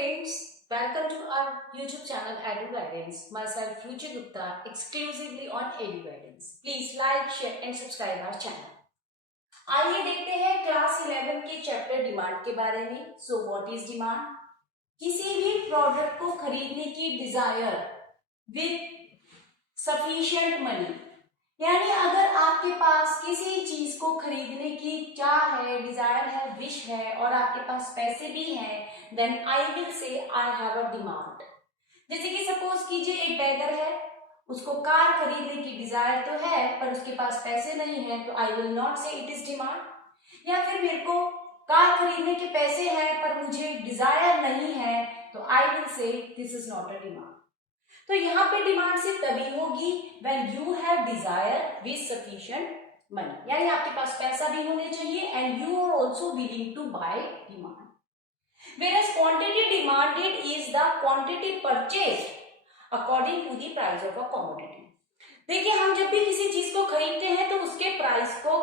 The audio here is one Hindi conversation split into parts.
friends, welcome to our YouTube channel Edu Guidance. Myself Ruchi Gupta, exclusively on Edu Guidance. Please like, share and subscribe our channel. आइए देखते हैं क्लास 11 के चैप्टर डिमांड के बारे में. So what is demand? किसी भी प्रोडक्ट को खरीदने की डिजायर विथ सफिशिएंट मनी, यानी अगर आपके पास किसी चीज को खरीदने की चाह है, डिजायर है, विश है और आपके पास पैसे भी हैं, देन आई विल से आई हैव अ डिमांड. जैसे कि सपोज कीजिए एक बेगर है, उसको कार खरीदने की डिजायर तो है पर उसके पास पैसे नहीं है, तो आई विल नॉट से इट इज डिमांड. या फिर मेरे को कार खरीदने के पैसे हैं पर मुझे डिजायर नहीं है, तो I will say this is not a demand. तो यहाँ पे डिमांड सिर्फ तभी होगी when you have desire with sufficient money, यानी आपके पास पैसा भी होने चाहिए and you are also willing to buy demand. Whereas quantity demanded is the quantity purchased according to the price of a commodity. देखिए, हम जब भी किसी चीज को खरीदते हैं तो उसके प्राइस को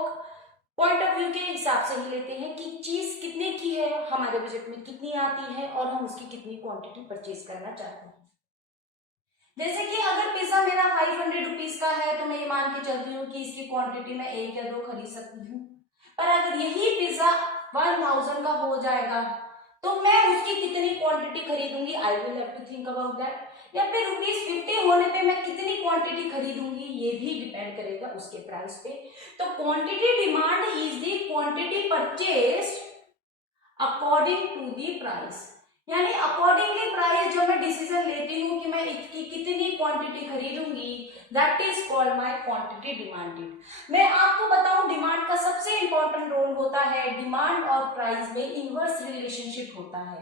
पॉइंट ऑफ व्यू के हिसाब से ही लेते हैं कि चीज कितने की है, हमारे बजट में कितनी आती है और हम उसकी कितनी क्वांटिटी परचेज करना चाहते हैं. जैसे कि अगर पिज्जा मेरा 500 रुपीज का है तो मैं ये मान के चलती हूँ कि इसकी क्वांटिटी में 1 या 2 खरीद सकती हूँ. पर अगर यही पिज्जा 1000 का हो जाएगा तो मैं उसकी कितनी क्वांटिटी खरीदूंगी, I will have to think about that. या फिर ₹50 होने पे मैं कितनी क्वांटिटी खरीदूंगी, ये भी डिपेंड करेगा उसके प्राइस पे. तो quantity demand is the quantity purchased according to the price, यानी अकॉर्डिंगली प्राइस जो मैं डिसीजन लेती हूँ कि मैं इसकी कितनी क्वांटिटी खरीदूंगी, that is called my quantity demanded. मैं आपको बताऊं, डिमांड का सबसे इंपॉर्टेंट रोल होता है. डिमांड और प्राइस में इनवर्स रिलेशनशिप होता है.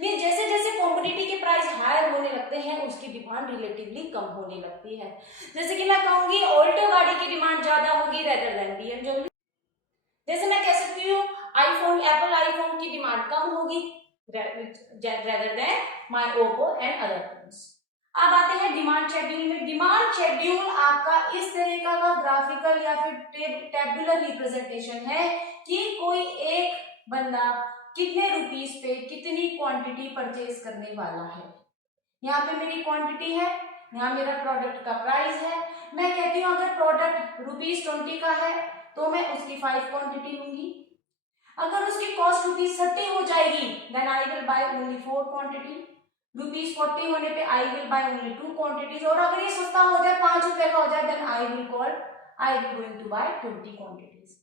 नहीं, जैसे जैसे कॉमोडिटी के प्राइस हायर होने लगते हैं उसकी डिमांड रिलेटिवली कम होने लगती है. जैसे कि मैं कहूंगी ऑल्टो गाड़ी की डिमांड ज्यादा होगी रेदर देन BMW. जैसे मैं कह सकती हूँ आईफोन, एप्पल आईफोन की डिमांड कम होगी rather than my Oppo and other phones. अब आते हैं डिमांड शेड्यूल में. डिमांड शेड्यूल आपका इस तरह का ग्राफिकल या फिर टेबुलर रिप्रेजेंटेशन है कि कोई एक बंदा कितने रुपीस पे कितनी क्वांटिटी परचेज करने वाला है. यहाँ पे मेरी क्वांटिटी है, यहाँ मेरा प्रोडक्ट का प्राइस है. मैं कहती हूँ अगर प्रोडक्ट ₹20 का है तो मैं उसकी 5 क्वांटिटी लूंगी. अगर उसकी कॉस्ट ₹30 हो जाएगी then I will buy only 4 quantity. ₹40 होने पे I will buy only 2 quantities. और अगर ये सस्ता हो जाए, ₹5 का हो जाए, then I will going to buy 20 quantities.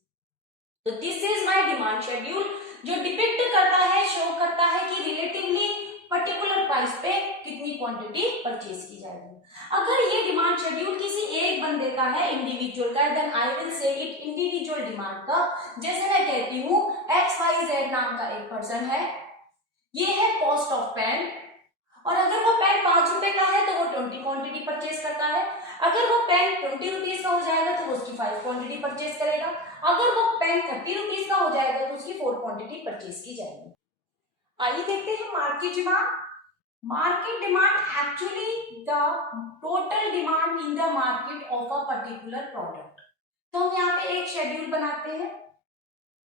तो this is my demand schedule, जो डिपिक्ट करता है, शो करता है कि रिलेटिवली पर्टिकुलर प्राइस पे कितनी क्वांटिटी परचेज की जाएगी. अगर ये डिमांड शेड्यूल किसी एक बंदे का है, इंडिविजुअल का, then I will say it individual demand का. जैसे मैं कहती हूँ XYZ नाम का एक पर्सन है, ये है कॉस्ट ऑफ पेन, और अगर वो पेन ₹5 का है तो वो 20 क्वांटिटी परचेज करता है. अगर वो पेन ₹20 का हो जाएगा तो वो उसकी 5 क्वांटिटी परचेज करेगा. अगर वो पेन ₹30 का हो जाएगा तो उसकी 4 क्वांटिटी परचेज की जाएगी. आइए देखते हैं market demand. Market demand actually the total demand in the market of a particular product. तो हम यहाँ पे एक शेड्यूल बनाते हैं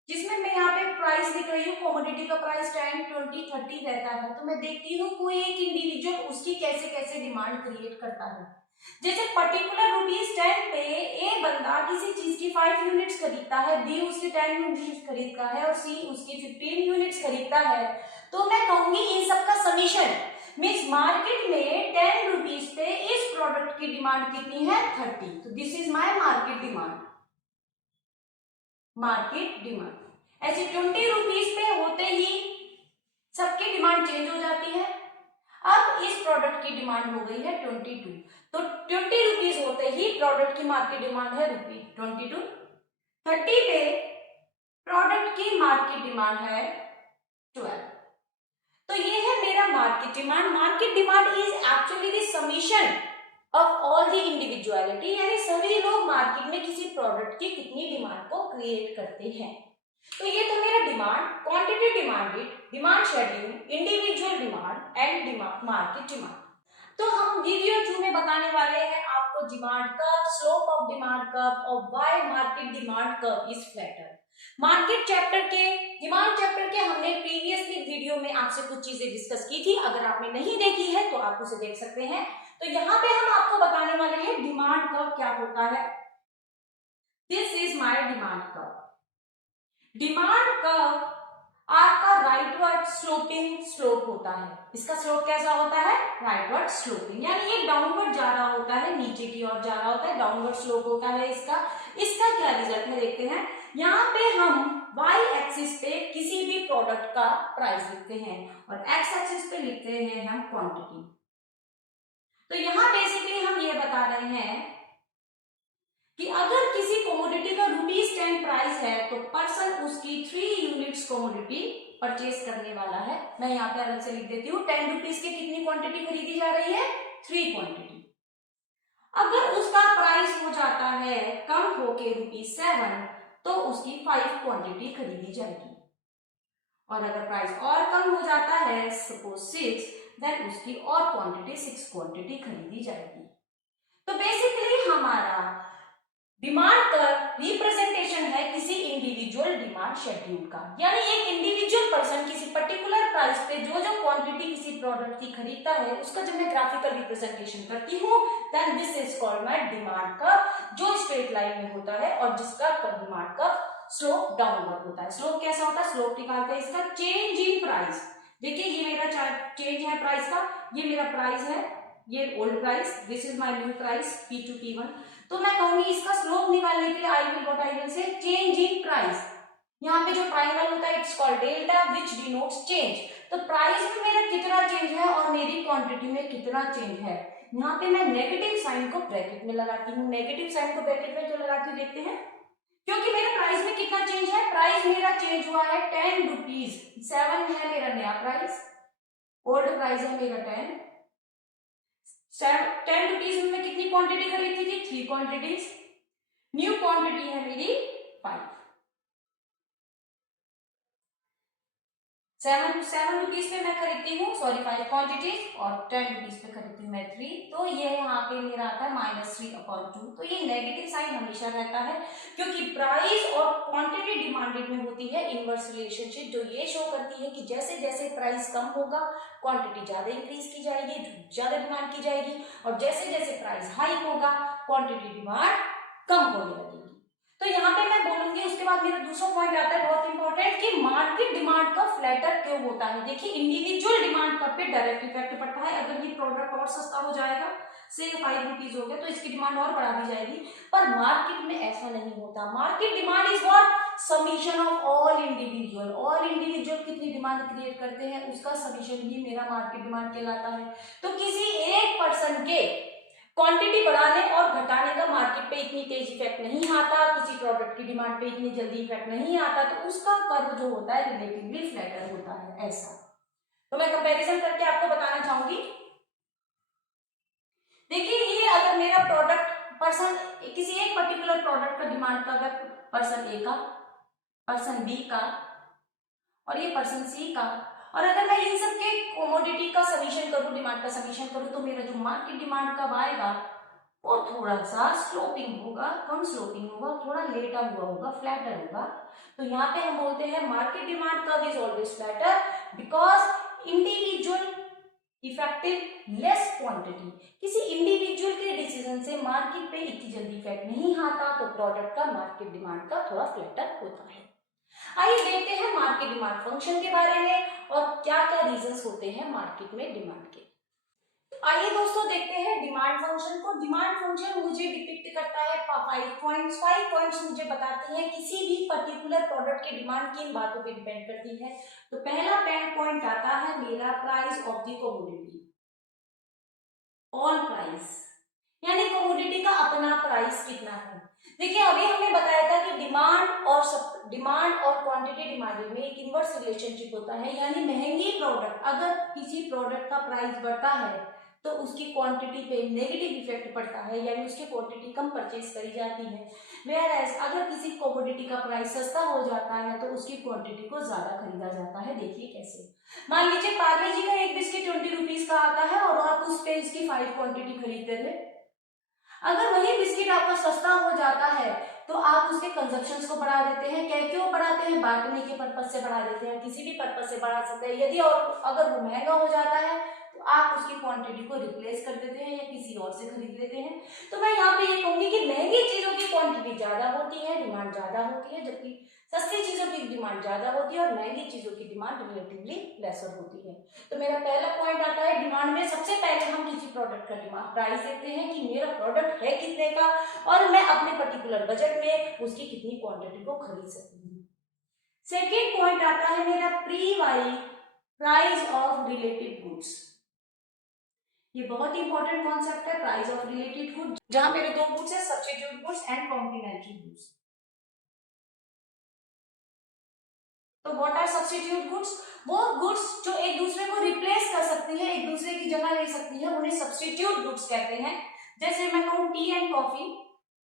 जिसमें मैं यहाँ पे प्राइस लिख रही हूँ. कमोडिटी का प्राइस 10, 20, 30 रहता है. तो मैं देखती हूँ कोई एक इंडिविजुअल उसकी कैसे कैसे डिमांड क्रिएट करता है. जैसे पर्टिकुलर ₹10 पे ए बंदा किसी चीज की 5 यूनिट्स खरीदता है, बी उसकी 10 यूनिट्स खरीदता है और सी उसकी 15 यूनिट्स खरीदता है. तो मैं कहूंगी इन सबका समीशन मीन्स मार्केट में ₹10 पे इस प्रोडक्ट की डिमांड कितनी है, 30. तो this is my market demand. Market demand ऐसे ₹20 पे होते ही सबकी डिमांड चेंज हो जाती है. अब इस प्रोडक्ट की डिमांड हो गई है 22. तो ₹20 होते ही प्रोडक्ट की मार्केट डिमांड है ₹22. 30 पे प्रोडक्ट की मार्केट डिमांड है 12. तो ये है मेरा market demand. Market demand is actually the summation of all the individuality, यानी सभी लोग मार्केट में किसी प्रोडक्ट की कितनी डिमांड को क्रिएट करते हैं. तो ये तो मेरा demand, quantity demanded, demand schedule, individual demand and market demand. तो हम वीडियो 2 में बताने वाले हैं आपको demand curve, slope of demand curve और why market demand curve is flatter. Market chapter के, डिमांड चैप्टर के हमने प्रीवियसली वीडियो में आपसे कुछ चीजें डिस्कस की थी, अगर आपने नहीं देखी है तो आप उसे देख सकते हैं। तो यहाँ पे हम आपको बताने वाले हैं डिमांड कर्व क्या होता है। This is my demand curve. Demand curve आपका राइटवर्ड स्लोपिंग स्लोप होता है। इसका स्लोप कैसा होता है? राइटवर्ड स्लोपिंग, यानी ये डाउनवर्ड जा रहा होता है, नीचे की ओर जा रहा होता है, डाउनवर्ड स्लोप होता है इसका। इसका क्या रिजल्ट है देखते हैं। यहाँ पे हम y एक्सिस पे किसी भी प्रोडक्ट का प्राइस लिखते हैं और x एक्सिस पे लिखते हैं हम क्वांटिटी। तो यहाँ बेसिकली हम ये बता रहे हैं कि अगर किसी कमोडिटी का ₹10 प्राइस है तो पर्सन उसकी 3 यूनिट्स कमोडिटी परचेज करने वाला है। मैं यहाँ पे अलग से लिख देती हूँ, 10 रुपीज की कितनी क्वांटिटी खरीदी जा रही है? 3 क्वांटिटी। अगर उसका प्राइस हो जाता है कम होके ₹7 तो उसकी 5 क्वांटिटी खरीदी जाएगी, और अगर प्राइस और कम हो जाता है सपोज 6, देन उसकी और क्वांटिटी 6 क्वांटिटी खरीदी जाएगी। तो बेसिकली हमारा डिमांड कर्व रिप्रेजेंटेशन है किसी इंडिविजुअल डिमांड शेड्यूल का, यानी एक इंडिविजुअल पर्सन किसी पर्टिकुलर प्राइस पे जो जो क्वांटिटी किसी प्रोडक्ट की खरीदता है उसका जब मैं ग्राफिकल रिप्रेजेंटेशन करती हूँ, then this is called my demand curve, जो स्ट्रेट लाइन में होता है और जिसका डिमांड कर्व स्लोप डाउनवर्ड होता है। स्लोप कैसा होता है? स्लोप निकालते हैं इसका चेंज इन प्राइस। देखिए ये मेरा चेंज है प्राइस का, ये मेरा प्राइस है, ये old price, this is my new price P2 P1। तो मैं कहूंगी इसका स्लोप निकालने के लिए आई विल से चेंज इन प्राइस। यहाँ पे जो ट्राइंगल होता है it's called delta which denotes change. तो प्राइस में मेरा कितना चेंज है और मेरी क्वांटिटी में कितना चेंज है। यहाँ पे मैं नेगेटिव साइन को ब्रैकेट में लगाती हूँ। नेगेटिव साइन को ब्रैकेट में क्यों लगाती हूँ देखते हैं, क्योंकि मेरे प्राइस में कितना चेंज है। प्राइस मेरा चेंज हुआ है 10 रुपीज, 7 है मेरा नया प्राइस, ओल्ड प्राइस है मेरा 10 रुपीज में मैं कितनी क्वांटिटी खरीदी थी? 3 क्वांटिटीज। न्यू क्वांटिटी है मेरी 5। 7 रुपीज पे मैं खरीदती हूँ, सॉरी 5 क्वांटिटीज, और 10 रुपीज पे खरीदती हूँ मैं 3। तो ये यहाँ पे मेरा आता है -3/2। तो ये नेगेटिव साइन हमेशा रहता है, क्योंकि प्राइस और क्वांटिटी डिमांडेड में होती है इनवर्स रिलेशनशिप, जो ये शो करती है कि जैसे जैसे प्राइस कम होगा क्वांटिटी ज्यादा इंक्रीज की जाएगी, ज्यादा डिमांड की जाएगी, और जैसे जैसे प्राइस हाई होगा क्वांटिटी डिमांड कम होने लगेगी। तो यहाँ पे मैं बोलूंगी, उसके बाद मेरा दूसरा पॉइंट आता है बहुत इंपॉर्टेंट, कि मार्केट डिमांड का फ्लैटर क्यों होता है। देखिए इंडिविजुअल डिमांड पर डायरेक्ट इफेक्ट पड़ता है। अगर ये प्रोडक्ट और सस्ता हो जाएगा, से 5 रुपीज हो गया, तो इसकी डिमांड और बढ़ा दी जाएगी, पर मार्केट में ऐसा नहीं होता। Market demand is what? Summation of all individual. All individual कितनी डिमांड क्रिएट करते हैं उसका समीशन ही मेरा मार्केट डिमांड कहलाता है। तो किसी एक पर्सन के क्वांटिटी बढ़ाने और घटाने का मार्केट पे इतनी तेज इफेक्ट नहीं आता, किसी प्रोडक्ट की डिमांड पे इतनी जल्दी इफेक्ट नहीं आता, तो उसका कर्व जो होता है रिलेटिवली फ्लैटर होता है। ऐसा तो मैं कंपैरिजन करके आपको बताना चाहूंगी। देखिए ये अगर मेरा प्रोडक्ट पर्सन, किसी एक पर्टिकुलर प्रोडक्ट का डिमांड का, अगर पर्सन ए का, पर्सन बी का और ये पर्सन सी का, और अगर मैं इन सब के कमोडिटी का समीशन करूं, डिमांड का समीशन करूं, तो मेरा जो मार्केट डिमांड कब आएगा वो थोड़ा सा स्लोपिंग होगा, कम स्लोपिंग होगा, थोड़ा लेटा हुआ होगा, फ्लैटर होगा। तो यहाँ पे हम बोलते हैं market demand curve is always flatter because individual effective less quantity. किसी इंडिविजुअल के डिसीजन से मार्केट पे इतनी जल्दी इफेक्ट नहीं आता, तो प्रोडक्ट का मार्केट डिमांड का थोड़ा फ्लैटर होता है। आइए देखते हैं मार्केट डिमांड फंक्शन के बारे में और क्या क्या रीजंस होते हैं मार्केट में डिमांड के। आइए दोस्तों देखते हैं डिमांड फंक्शन को। डिमांड फंक्शन मुझे डिपिक्ट करता है 5 पॉइंट्स। 5 पॉइंट्स मुझे बताते हैं किसी भी पर्टिकुलर प्रोडक्ट की डिमांड किन बातों पे डिपेंड करती है। तो पहला पॉइंट आता है मेरा price of the commodity, on price, यानी कमोडिटी का अपना प्राइस कितना है। देखिए अभी हमने बताया था कि डिमांड और क्वांटिटी डिमांडेड में एक इनवर्स रिलेशनशिप होता है, यानी महंगी प्रोडक्ट, अगर किसी प्रोडक्ट का प्राइस बढ़ता है तो उसकी क्वांटिटी पे नेगेटिव इफेक्ट पड़ता है, यानी उसकी क्वांटिटी कम परचेज करी जाती है। वेयर एज अगर किसी कमोडिटी का प्राइस सस्ता हो जाता है तो उसकी क्वांटिटी को ज्यादा खरीदा जाता है। देखिए कैसे, मान लीजिए पार्ले जी का एक बिस्किट 20 रुपीज का आता है और आप उस पे इसकी 5 क्वांटिटी खरीदते थे। अगर वही बिस्किट आपका सस्ता हो जाता है तो आप उसके कंजप्शन को बढ़ा देते हैं। क्या क्यों बढ़ाते हैं? बांटने के पर्पज से बढ़ा देते हैं, किसी भी पर्पज से बढ़ा सकते हैं। यदि और अगर वो महंगा हो जाता है तो आप उसकी क्वांटिटी को रिप्लेस कर देते हैं या किसी और से खरीद लेते हैं। तो मैं यहाँ पे ये कहूंगी कि महंगी चीजों की क्वांटिटी ज्यादा होती है, डिमांड ज्यादा होती है, जबकि सस्ती चीजों की डिमांड ज्यादा होती है और महंगी चीजों की डिमांड रिलेटिवली लेसर होती है। तो मेरा पहला पॉइंट आता है डिमांड में। सबसे पहले हम किसी प्रोडक्ट का डिमांड प्राइस देखते हैं कि मेरा प्रोडक्ट है कितने का और मैं अपने पर्टिकुलर बजट में उसकी कितनी क्वांटिटी को खरीद सकती हूँ। सेकेंड पॉइंट आता है मेरा प्री बाई प्राइस ऑफ रिलेटेड गुड्स। ये बहुत इंपॉर्टेंट कॉन्सेप्ट है, प्राइस ऑफ रिलेटेड गुड्स, जहां मेरे दो गुड्स है, substitute goods and complementary goods. तो व्हाट आर सब्स्टिट्यूट गुड्स? वो गुड्स जो एक दूसरे को रिप्लेस कर सकती है, एक दूसरे की जगह ले सकती है, उन्हें सब्स्टिट्यूट गुड्स कहते हैं। जैसे मैं कहूँ टी एंड कॉफी,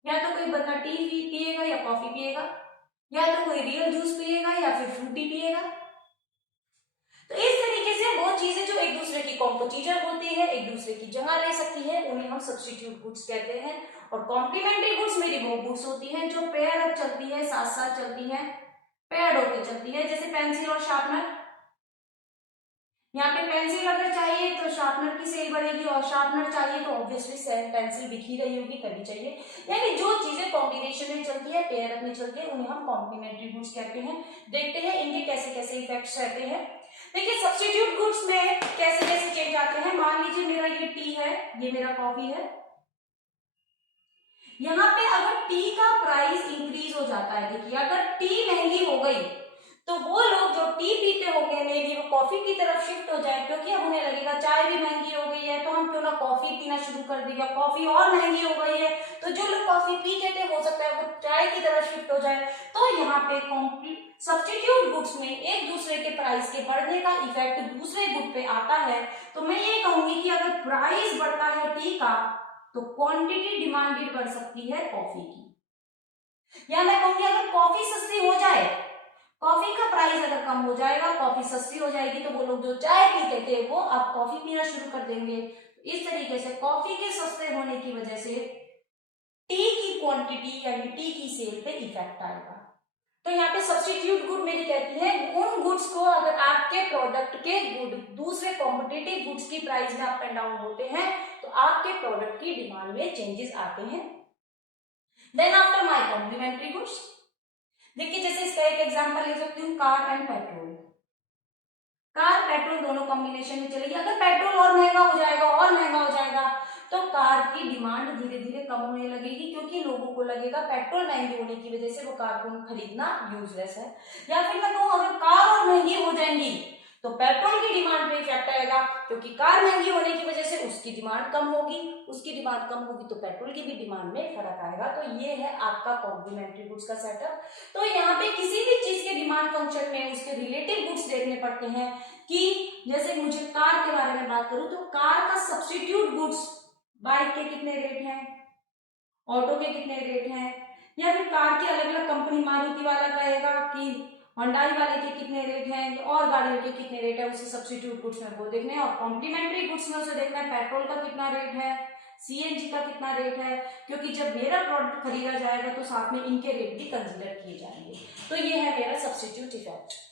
या तो कोई बंदा टी पिएगा या कॉफी पिएगा, या तो कोई रियल जूस पिएगा या फिर फ्रूटी पिएगा। तो इस तरीके से वो चीजें जो एक दूसरे की कॉम्पोजिशन होती है, एक दूसरे की जगह ले सकती है, उन्हें हम सब्स्टिट्यूट गुड्स कहते हैं। और कॉम्प्लीमेंट्री गुड्स मेरी वो गुड्स होती हैं जो पेयर अप चलती है, साथ साथ चलती है, पेयर्ड होकर चलती है। जैसे पेंसिल और शार्पनर, यहाँ पे पेंसिल अगर चाहिए तो शार्पनर की सेल बढ़ेगी, और शार्पनर चाहिए तो ऑब्वियसली पेंसिल बिखी रही होगी तभी चाहिए। यानी जो चीजें कॉम्बिनेशन में चलती है, पेयर अप में चलती है, उन्हें हम कॉम्प्लीमेंट्री गुड्स कहते हैं। देखते हैं इनके कैसे कैसे इफेक्ट्स रहते हैं। देखिए सब्स्टिट्यूट गुड्स में कैसे कैसे चेंज आते हैं। मान लीजिए मेरा ये टी है, ये मेरा कॉफी है। यहाँ पे अगर टी का प्राइस इंक्रीज हो जाता है, देखिए अगर टी महंगी हो गई तो वो लोग जो टी पीते होंगे मे बी वो कॉफी की तरफ शिफ्ट हो जाए, क्योंकि अब उन्हें लगेगा चाय भी महंगी हो गई है तो हम क्यों ना कॉफी पीना शुरू कर दें, या कॉफी और महंगी हो गई है तो जो लोग कॉफी पीते थे हो सकता है वो चाय की तरफ शिफ्ट हो जाए। तो यहाँ पे सब्स्टिट्यूट गुड्स में एक दूसरे के प्राइस के बढ़ने का इफेक्ट दूसरे गुड पे आता है। तो मैं ये कहूंगी कि अगर प्राइस बढ़ता है टी का तो क्वांटिटी डिमांडेड बढ़ सकती है कॉफी की। या मैं कहूंगी अगर कॉफी सस्ती हो जाए, कॉफी का प्राइस अगर कम हो जाएगा, कॉफी सस्ती हो जाएगी, तो वो लोग जो चाय पीते थे वो अब कॉफी पीना शुरू कर देंगे। इस तरीके से कॉफी के सस्ते होने की वजह से टी की क्वांटिटी यानी टी की सेल पे इफेक्ट आएगा। तो यहाँ पे सब्स्टिट्यूट गुड मेरी कहती है उन गुड्स को अगर आपके प्रोडक्ट के गुड दूसरे कॉम्पिटिटिव गुड्स की प्राइस में अप एंड डाउन होते हैं तो आपके प्रोडक्ट की डिमांड में चेंजेस आते हैं। Then after my complementary goods, देखिए जैसे इसका एक एग्जांपल ले सकती हूँ, car and petrol. Car petrol दोनों कॉम्बिनेशन में चलेगी। अगर पेट्रोल और महंगा हो जाएगा, और महंगा हो जाएगा तो कार की डिमांड धीरे धीरे कम होने लगेगी, क्योंकि लोगों को लगेगा पेट्रोल महंगी होने की वजह से वो कार को खरीदना यूजलेस है। या फिर मैं कहूँ अगर कार और महंगी हो जाएंगी तो पेट्रोल की डिमांड पे इफेक्ट आएगा, क्योंकि कार महंगी होने की वजह से उसकी डिमांड कम होगी, उसकी डिमांड कम होगी तो पेट्रोल की भी डिमांड में फर्क आएगा। तो ये है आपका कॉम्प्लीमेंट्री गुड्स का सेटअप। तो यहाँ पे किसी भी चीज के डिमांड फंक्शन में उसके रिलेटिव गुड्स देखने पड़ते हैं। कि जैसे मुझे कार के बारे में बात करूं तो कार का सब्स्टिट्यूट गुड्स बाइक के कितने रेट हैं, ऑटो के कितने रेट हैं, या फिर कार की अलग अलग कंपनी, मारुति वाला कहेगा कि होंडाई वाले के कितने रेट हैं, और गाड़ियों के कितने रेट है, उसे सब्स्टिट्यूट गुड्स में वो देखने हैं। और कॉम्प्लीमेंट्री गुड्स में उसे देखना है पेट्रोल का कितना रेट है, सीएनजी का कितना रेट है, क्योंकि जब मेरा प्रोडक्ट खरीदा जाएगा तो साथ में इनके रेट भी कंसिडर किए जाएंगे। तो ये है मेरा सब्स्टिट्यूट इफेक्ट।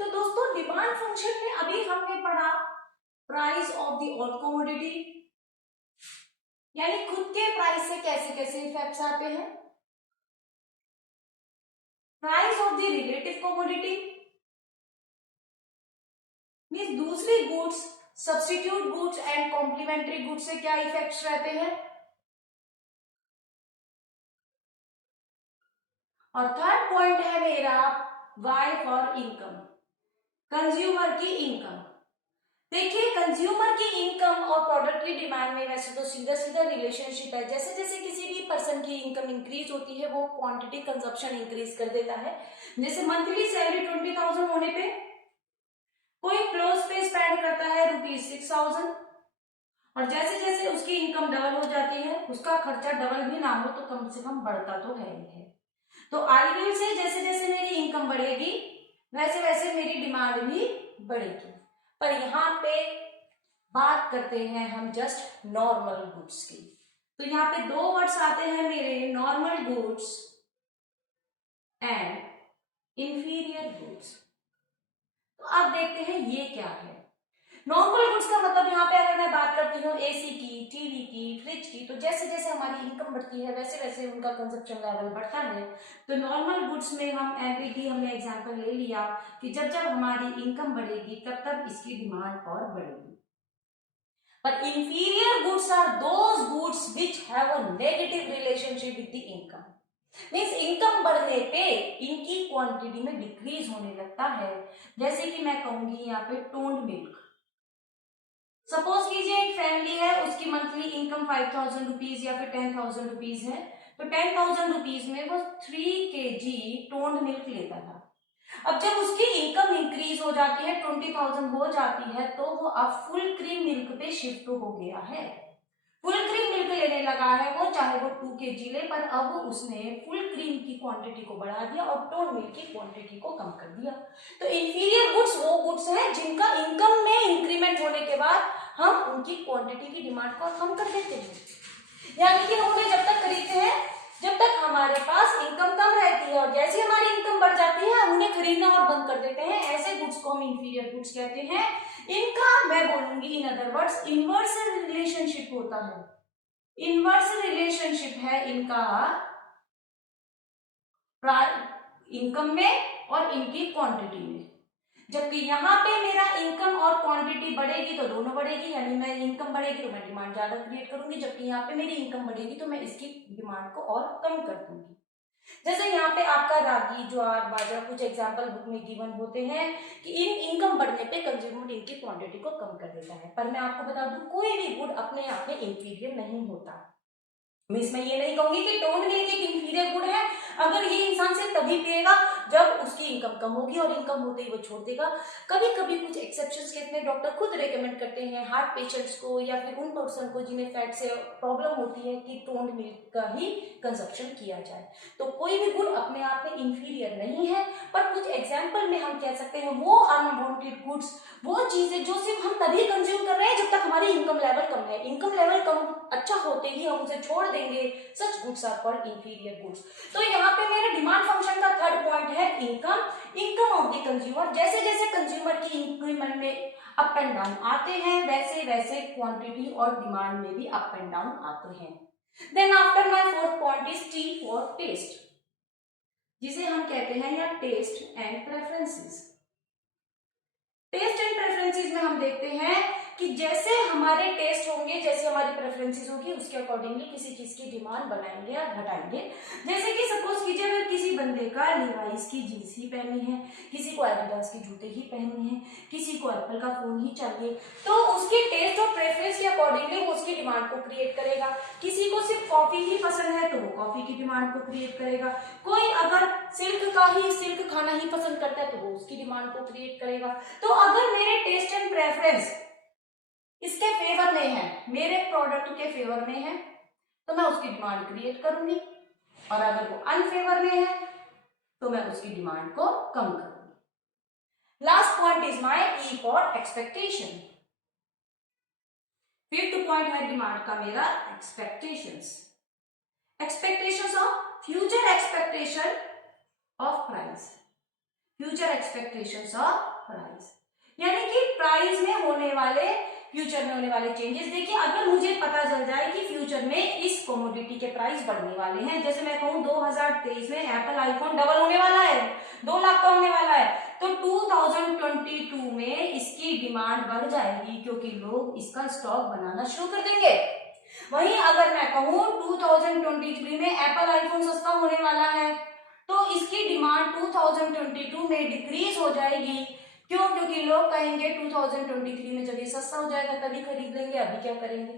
तो दोस्तों डिमांड फंक्शन में अभी हमने पढ़ा price of the all commodity, यानी खुद के प्राइस से कैसे कैसे इफेक्ट्स आते हैं। Price of the relative commodity means दूसरी goods, substitute goods and complementary goods से क्या इफेक्ट्स रहते हैं। और थर्ड पॉइंट है मेरा वाई फॉर इनकम, कंज्यूमर की इनकम। देखिए कंज्यूमर की इनकम और प्रोडक्ट की डिमांड में वैसे तो सीधा सीधा रिलेशनशिप है। जैसे जैसे किसी भी पर्सन की इनकम इंक्रीज होती है वो क्वांटिटी कंजप्शन इंक्रीज कर देता है। जैसे मंथली सैलरी 20,000 होने पे कोई क्लोथ पे स्पेंड करता है ₹6,000, और जैसे जैसे उसकी इनकम डबल हो जाती है, उसका खर्चा डबल भी ना हो तो कम से कम बढ़ता तो है ही है। तो आई विल से जैसे जैसे मेरी इनकम बढ़ेगी वैसे वैसे मेरी डिमांड भी बढ़ेगी। पर यहाँ पे बात करते हैं हम जस्ट नॉर्मल गुड्स की। तो यहाँ पे दो वर्ड्स आते हैं मेरे, normal goods and inferior goods. तो अब देखते हैं ये क्या है। नॉर्मल गुड्स का मतलब यहाँ पे अगर मैं बात करती हूँ एसी की, टीवी की, फ्रिज की, तो जैसे जैसे हमारी इनकम बढ़ती है वैसे वैसे उनका कंजप्शन लेवल बढ़ता है। तो नॉर्मल गुड्स में हम एमपीटी हमने एग्जांपल ले लिया कि जब जब हमारी इनकम बढ़ेगी तब तब इसकी डिमांड और बढ़ेगी। But inferior goods are those goods which have a negative relationship with the income. Means income बढ़ने पे इनकी क्वांटिटी में डिक्रीज होने लगता है। जैसे कि मैं कहूंगी यहाँ पे टोन्ड मिल्क। सपोज कीजिए एक फैमिली है, उसकी मंथली इनकम 5,000 रुपीज या फिर 10,000 रुपीज है, तो 10,000 रुपीज में वो 3 kg टोन्ड मिल्क लेता था। अब जब उसकी इनकम इंक्रीज हो जाती है, 20,000 हो जाती है, तो वो अब फुल क्रीम मिल्क पे शिफ्ट हो गया है। फुल क्रीम मिल्क लेने लगा है वो, चाहे वो 2 kg ले, पर अब उसने फुल क्रीम की क्वांटिटी को बढ़ा दिया और टोन मिल्क की क्वांटिटी को कम कर दिया। तो इंफीरियर गुड्स वो गुड्स हैं जिनका इनकम में इंक्रीमेंट होने के बाद हम उनकी क्वांटिटी की डिमांड को कम कर देते हैं। यानी कि हम उन्हें जब तक खरीदते हैं जब तक हमारे पास इनकम कम रहती है, और जैसे हमारी इनकम बढ़ जाती है हम उन्हें खरीदना और बंद कर देते हैं। ऐसे गुड्स को हम इंफीरियर गुड्स कहते हैं। इनका मैं बोलूंगी in other words inverse relationship होता है। इनवर्स रिलेशनशिप है इनका इनकम में और इनकी क्वांटिटी में। जबकि यहाँ पे मेरा इनकम और क्वांटिटी बढ़ेगी तो दोनों बढ़ेगी, यानी मैं इनकम बढ़ेगी तो मैं डिमांड ज्यादा क्रिएट करूंगी, जबकि यहाँ पे मेरी इनकम बढ़ेगी तो मैं इसकी डिमांड को और कम कर दूंगी। जैसे यहाँ पे आपका रागी, ज्वार, बाजरा कुछ एग्जांपल बुक में गिवन होते हैं कि इन इनकम बढ़ने पे कंज्यूमर इनकी क्वांटिटी को कम कर देता है। पर मैं आपको बता दूं कोई भी गुड अपने आप में इंफीरियर नहीं होता। मैं इसमें ये नहीं कहूंगी कि टोन मिल्क एक इंफीरियर गुड है, अगर ये इंसान से तभी पिएगा जब उसकी इनकम कम होगी और इनकम होते ही वो छोड़ देगा। कभी कभी कुछ एक्सेप्शंस केस में डॉक्टर खुद रेकमेंड करते हैं हार्ट पेशेंट्स को या फिर उन पर्सन को जिन्हें फैट से प्रॉब्लम होती है कि टोन मिल्क का ही कंजप्शन किया जाए। तो कोई भी गुड अपने आप में इंफीरियर नहीं है, पर कुछ एग्जाम्पल में हम कह सकते हैं वो अनवांटेड गुड्स, वो चीजें जो सिर्फ हम तभी कंज्यूम कर रहे हैं जब तक हमारी इनकम लेवल कम है। इनकम लेवल कम अच्छा होते ही हम उसे छोड़ देंगे, such goods are called inferior goods. तो यहाँ पे मेरे डिमांड फंक्शन का थर्ड पॉइंट है income. Income of the consumer, जैसे जैसे कंज्यूमर की इंक्रीमेंट में अप एंड डाउन आते हैं वैसे वैसे क्वांटिटी और डिमांड में भी अप एंड डाउन आते हैं। Then after my fourth point is T for taste, जिसे हम कहते हैं या taste and preferences. Taste and preferences में हम देखते हैं कि जैसे हमारे टेस्ट होंगे, जैसे हमारी प्रेफरेंसेस होगी, उसके अकॉर्डिंगली किसी चीज की डिमांड बढ़ाएंगे या घटाएंगे। जैसे कि सपोज कीजिए अगर किसी बंदे का लिवाइस की जींस ही पहनी है, किसी को एडिडास के जूते ही पहने हैं, किसी को एप्पल का फोन ही चाहिए, तो उसके टेस्ट और प्रेफरेंस के अकॉर्डिंगली वो उसकी डिमांड को क्रिएट करेगा। किसी को सिर्फ कॉफी ही पसंद है तो वो कॉफी की डिमांड को क्रिएट करेगा। कोई अगर सिल्क खाना ही पसंद करता है तो वो उसकी डिमांड को क्रिएट करेगा। तो अगर मेरे टेस्ट एंड प्रेफरेंस इसके फेवर में है, मेरे प्रोडक्ट के फेवर में है, तो मैं उसकी डिमांड क्रिएट करूंगी, और अगर वो अनफेवर में है तो मैं उसकी डिमांड को कम करूंगी। Last point is my E for expectation. Fifth point है डिमांड का मेरा expectations. Expectations of future expectation of price, future expectations of price, यानी कि प्राइस में होने वाले, फ्यूचर में होने वाले चेंजेस। देखिए अगर मुझे पता चल जाए कि फ्यूचर में इस कमोडिटी के प्राइस बढ़ने वाले हैं, जैसे मैं कहूँ 2023 में एप्पल आईफोन डबल होने वाला है, 2 लाख का होने वाला है, तो 2022 में इसकी डिमांड बढ़ जाएगी क्योंकि लोग इसका स्टॉक बनाना शुरू कर देंगे। वहीं अगर मैं कहूँ 2023 में एप्पल आईफोन सस्ता होने वाला है, तो इसकी डिमांड 2022 में डिक्रीज हो जाएगी। क्यों? क्योंकि लोग कहेंगे 2023 में जब ये सस्ता हो जाएगा तभी खरीद लेंगे, अभी क्या करेंगे।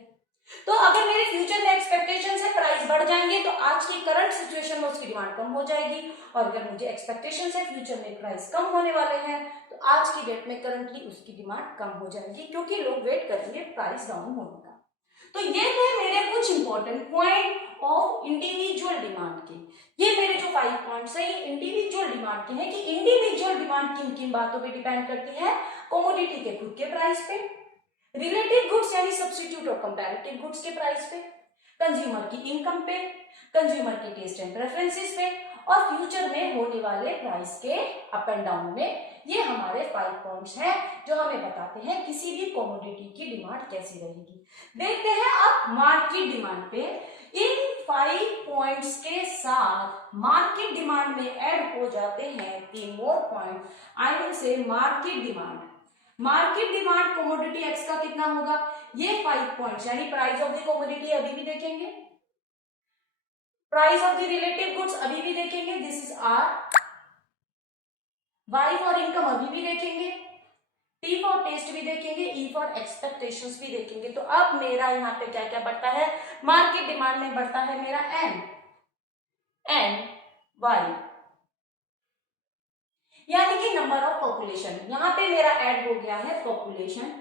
तो अगर मेरे फ्यूचर में एक्सपेक्टेशन है प्राइस बढ़ जाएंगे तो आज की करंट सिचुएशन में उसकी डिमांड कम हो जाएगी, और अगर मुझे एक्सपेक्टेशन है फ्यूचर में प्राइस कम होने वाले हैं तो आज की डेट में करंटली उसकी डिमांड कम हो जाएगी, क्योंकि लोग वेट करेंगे प्राइस डाउन होने का। तो ये थे मेरे कुछ important point of individual demand के। ये मेरे जो 5 पॉइंट्स हैं ये इंडिविजुअल डिमांड के हैं कि इंडिविजुअल डिमांड किन किन बातों पे डिपेंड करती है। कमोडिटी के खुद के प्राइस पे, रिलेटेड गुड्स यानी सब्स्टिट्यूट और कंपैरेटिव गुड्स के प्राइस पे, कंज्यूमर की इनकम पे, कंज्यूमर के टेस्ट एंड प्रेफरेंसेस पे, और फ्यूचर में होने वाले प्राइस के अप एंड डाउन में। ये हमारे 5 पॉइंट्स हैं जो हमें बताते हैं किसी भी कमोडिटी की डिमांड कैसी रहेगी। देखते हैं अब मार्केट डिमांड पे। इन 5 पॉइंट्स के साथ मार्केट डिमांड में ऐड हो जाते हैं 3 मोर पॉइंट। आई विल से market demand. Market demand commodity x का कितना होगा, ये 5 पॉइंट्स यानी प्राइस ऑफ द कमोडिटी अभी भी देखेंगे, price of the relative goods अभी भी देखेंगे, this is R. Y for income अभी भी देखेंगे, T फॉर टेस्ट भी देखेंगे, E फॉर एक्सपेक्टेशंस भी देखेंगे। तो अब मेरा यहाँ पे क्या क्या बढ़ता है, मार्केट डिमांड में बढ़ता है मेरा N Y यानी कि नंबर ऑफ पॉपुलेशन। यहाँ पे मेरा ऐड हो गया है पॉपुलेशन।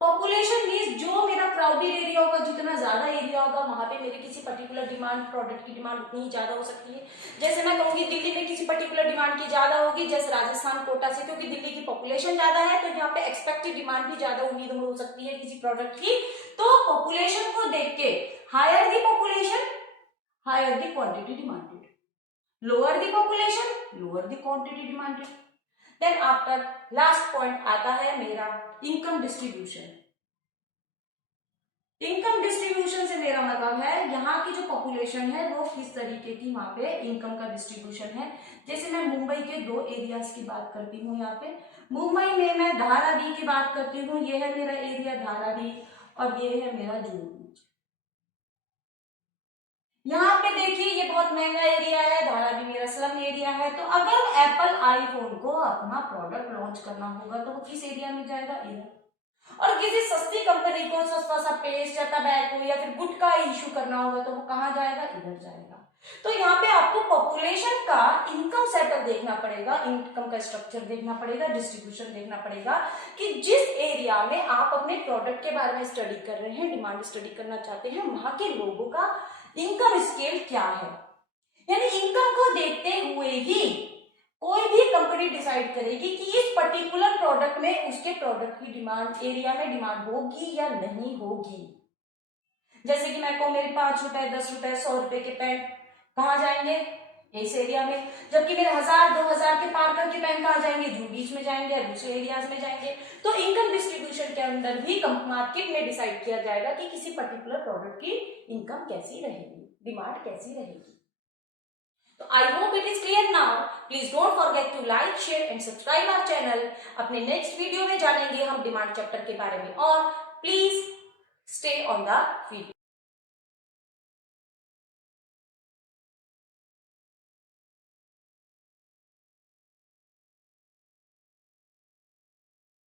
पॉपुलेशन मीन्स जो मेरा क्राउडेड एरिया होगा, जितना ज्यादा एरिया होगा वहां पे मेरी किसी पर्टिकुलर डिमांड, प्रोडक्ट की डिमांड उतनी ही ज्यादा हो सकती है। जैसे मैं कहूंगी दिल्ली में किसी पर्टिकुलर डिमांड की ज्यादा होगी, जैसे राजस्थान कोटा से, क्योंकि दिल्ली की पॉपुलेशन ज्यादा है तो यहाँ पे एक्सपेक्टेड डिमांड भी ज्यादा उम्मीद हो सकती है किसी प्रोडक्ट की। तो पॉपुलेशन को देख के higher the population higher the quantity demanded, lower the population lower the quantity demanded. Then after last point आता है मेरा इनकम डिस्ट्रीब्यूशन। इनकम डिस्ट्रीब्यूशन से मेरा मतलब है यहाँ की जो पॉपुलेशन है वो किस तरीके की वहां पे इनकम का डिस्ट्रीब्यूशन है। जैसे मैं मुंबई के 2 एरियाज की बात करती हूँ, यहाँ पे मुंबई में मैं धारावी की बात करती हूँ, ये है मेरा एरिया धारावी और ये है मेरा जुहू बीच। यहाँ पे देखिए ये बहुत महंगा एरिया है, धारावी मेरा स्लम एरिया है। तो अगर एप्पल आईफोन को अपना प्रोडक्ट लॉन्च करना होगा तो वो किस एरिया में जाएगा, इधर। और किसी सस्ती कंपनी को सस्ता सा पेस्ट या टबैको या फिर गुटखा इशू करना होगा तो वो कहाँ जाएगा, इधर जाएगा। तो यहाँ पे आपको पॉपुलेशन का इनकम सेटअप देखना पड़ेगा, इनकम का स्ट्रक्चर देखना पड़ेगा, डिस्ट्रीब्यूशन देखना पड़ेगा कि जिस एरिया में आप अपने प्रोडक्ट के बारे में स्टडी कर रहे हैं, डिमांड स्टडी करना चाहते हैं, वहां के लोगों का इनकम स्केल क्या है। यानी इनकम को देखते हुए ही कोई भी कंपनी डिसाइड करेगी कि इस पर्टिकुलर प्रोडक्ट में उसके प्रोडक्ट की डिमांड एरिया में डिमांड होगी या नहीं होगी। जैसे कि मैं कहूँ मेरे 5 रुपए 10 रुपए 100 रुपए के पैंट कहाँ जाएंगे, इस एरिया में, जबकि मेरे 1000-2000 के पार्कर के पैंट कहाँ जाएंगे, जूहू बीच में जाएंगे या दूसरे एरियाज में जाएंगे। तो इनकम डिस्ट्रीब्यूशन के अंदर भी मार्केट में डिसाइड किया जाएगा कि किसी पर्टिकुलर प्रोडक्ट की इनकम कैसी रहेगी, डिमांड कैसी रहेगी। तो I hope it is clear now. Please don't forget to like, share and subscribe our channel. अपने नेक्स्ट वीडियो में जानेंगे हम डिमांड चैप्टर के बारे में और please stay on the video.